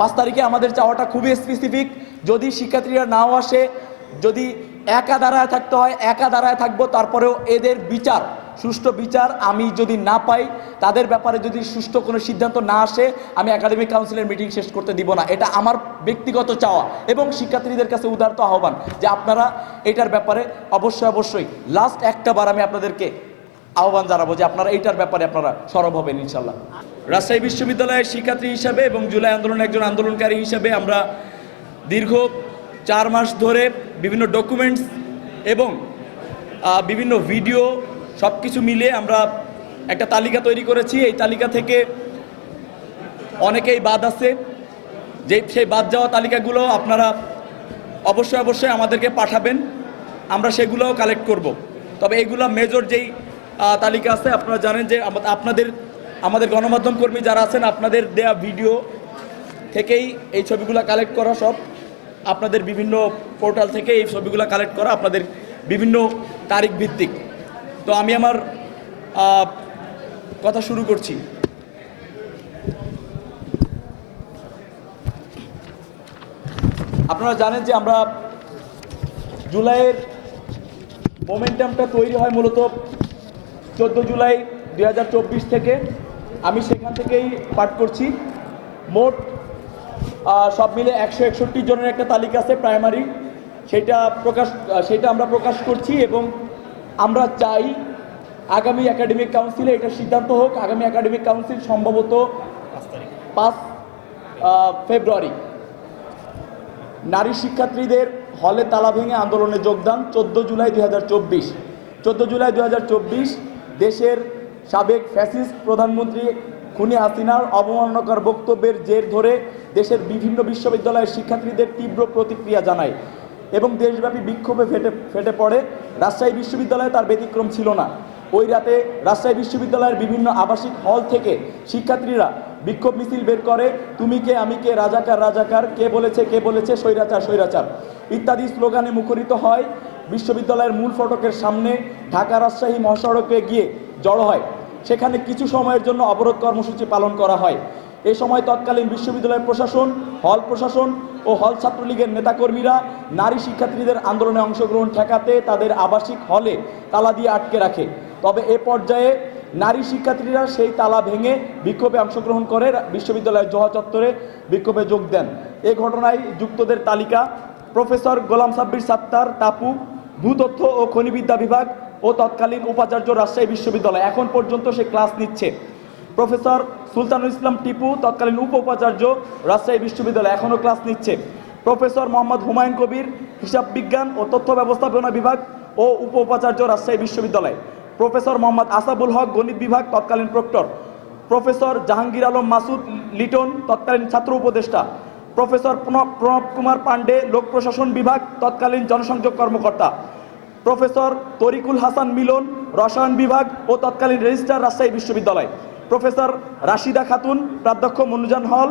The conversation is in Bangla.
5 তারিখে আমাদের চাওয়াটা খুবই স্পেসিফিক। যদি শিক্ষার্থীরা নাও আসে, যদি একা দাঁড়ায় থাকতে হয় একা দাঁড়ায় থাকবো, তারপরেও এদের বিচার, সুষ্ঠু বিচার আমি যদি না পাই, তাদের ব্যাপারে যদি সুষ্ঠু কোনো সিদ্ধান্ত না আসে, আমি একাডেমিক কাউন্সিলের মিটিং শেষ করতে দিব না। এটা আমার ব্যক্তিগত চাওয়া এবং শিক্ষার্থীদের কাছে উদারত আহ্বান যে আপনারা এটার ব্যাপারে অবশ্যই লাস্ট একটা বার আমি আপনাদেরকে আহ্বান জানাবো যে আপনারা এইটার ব্যাপারে আপনারা সরব হবেন ইনশাল্লাহ। রাজশাহী বিশ্ববিদ্যালয়ের শিক্ষার্থী হিসাবে এবং জুলাই আন্দোলনের একজন আন্দোলনকারী হিসাবে আমরা দীর্ঘ 4 মাস ধরে বিভিন্ন ডকুমেন্টস এবং বিভিন্ন ভিডিও সব কিছু মিলে আমরা একটা তালিকা তৈরি করেছি। এই তালিকা থেকে অনেকেই বাদ আছে, সেই বাদ যাওয়া তালিকাগুলো আপনারা অবশ্যই আমাদেরকে পাঠাবেন, আমরা সেগুলোও কালেক্ট করব। তবে এগুলো মেজর যেই তালিকা আছে, আপনারা জানেন যে আমাদের গণমাধ্যম কর্মী যারা আছেন, আপনাদের দেয়া ভিডিও থেকেই এই ছবিগুলো কালেক্ট করা, সব আপনাদের বিভিন্ন পোর্টাল থেকে এই ছবিগুলো কালেক্ট করা, আপনাদের বিভিন্ন তারিখ ভিত্তিক। তো আমি আমার কথা শুরু করছি। আপনারা জানেন যে আমরা জুলাইয়ের মোমেন্টামটা তৈরি হয় মূলত 14 জুলাই 2024 থেকে। আমি সেখান থেকেই পাঠ করছি। মোট সব মিলে 161 জনের একটা তালিকা আছে প্রাইমারি, সেটা আমরা প্রকাশ করছি এবং আমরা চাই আগামী একাডেমিক কাউন্সিলে এটা সিদ্ধান্ত হোক। আগামী একাডেমিক কাউন্সিল সম্ভবত 5 ফেব্রুয়ারি। নারী শিক্ষার্থীদের হলে তালা ভেঙে আন্দোলনে যোগদান 14 জুলাই 2024। 14 জুলাই 2024 দেশের সাবেক ফ্যাসিস্ট প্রধানমন্ত্রী খুনি হাসিনার অবমাননাকর বক্তব্যের জের ধরে দেশের বিভিন্ন বিশ্ববিদ্যালয়ের শিক্ষার্থীদের তীব্র প্রতিক্রিয়া জানায় এবং দেশব্যাপী বিক্ষোভে ফেটে পড়ে। রাজশাহী বিশ্ববিদ্যালয়ে তার ব্যতিক্রম ছিল না। ওই রাতে রাজশাহী বিশ্ববিদ্যালয়ের বিভিন্ন আবাসিক হল থেকে শিক্ষার্থীরা বিক্ষোভ মিছিল বের করে, তুমি কে আমি কে, রাজাকার রাজাকার, কে বলেছে স্বৈরাচার স্বৈরাচার ইত্যাদি স্লোগানে মুখরিত হয়। বিশ্ববিদ্যালয়ের মূল ফটকের সামনে ঢাকা রাজশাহী মহাসড়কে গিয়ে জড়ো হয়। সেখানে কিছু সময়ের জন্য অবরোধ কর্মসূচি পালন করা হয়। এ সময় তৎকালীন বিশ্ববিদ্যালয়ের প্রশাসন, হল প্রশাসন ও হল ছাত্রলীগের নেতাকর্মীরা নারী শিক্ষার্থীদের আন্দোলনে অংশগ্রহণ ঠেকাতে তাদের আবাসিক হলে তালা দিয়ে আটকে রাখে। তবে এ পর্যায়ে নারী শিক্ষার্থীরা সেই তালা ভেঙে বিক্ষোভে অংশগ্রহণ করে বিশ্ববিদ্যালয়ের জোহা চত্বরে বিক্ষোভে যোগ দেন। এ ঘটনায় যুক্তদের তালিকা: প্রফেসর গোলাম সাব্বির সাত্তার টাপু, ভূতত্ত্ব ও খনিবিদ্যা বিভাগ ও তৎকালীন উপাচার্য রাজশাহী বিশ্ববিদ্যালয়, এখন পর্যন্ত সে ক্লাস নিচ্ছে। প্রফেসর সুলতানুল ইসলাম টিপু, তৎকালীন উপাচার্য রাজশাহী বিশ্ববিদ্যালয়, এখনও ক্লাস নিচ্ছে। প্রফেসর মোহাম্মদ হুমায়ুন কবির, হিসাব বিজ্ঞান ও তথ্য ব্যবস্থাপনা বিভাগ ও উপাচার্য রাজশাহী বিশ্ববিদ্যালয়। প্রফেসর মোহাম্মদ আসাবুল হক, গণিত বিভাগ, তৎকালীন প্রক্টর। প্রফেসর জাহাঙ্গীর আলম মাসুদ লিটন, তৎকালীন ছাত্র উপদেষ্টা। প্রফেসর প্রণব কুমার পান্ডে, লোক প্রশাসন বিভাগ, তৎকালীন জনসংযোগ কর্মকর্তা। প্রফেসর তরিকুল হাসান মিলন, রসায়ন বিভাগ ও তৎকালীন রেজিস্ট্রার, রাজশাহী বিশ্ববিদ্যালয়। প্রফেসর রাশিদা খাতুন, প্রাধ্যক্ষ মনুজান হল।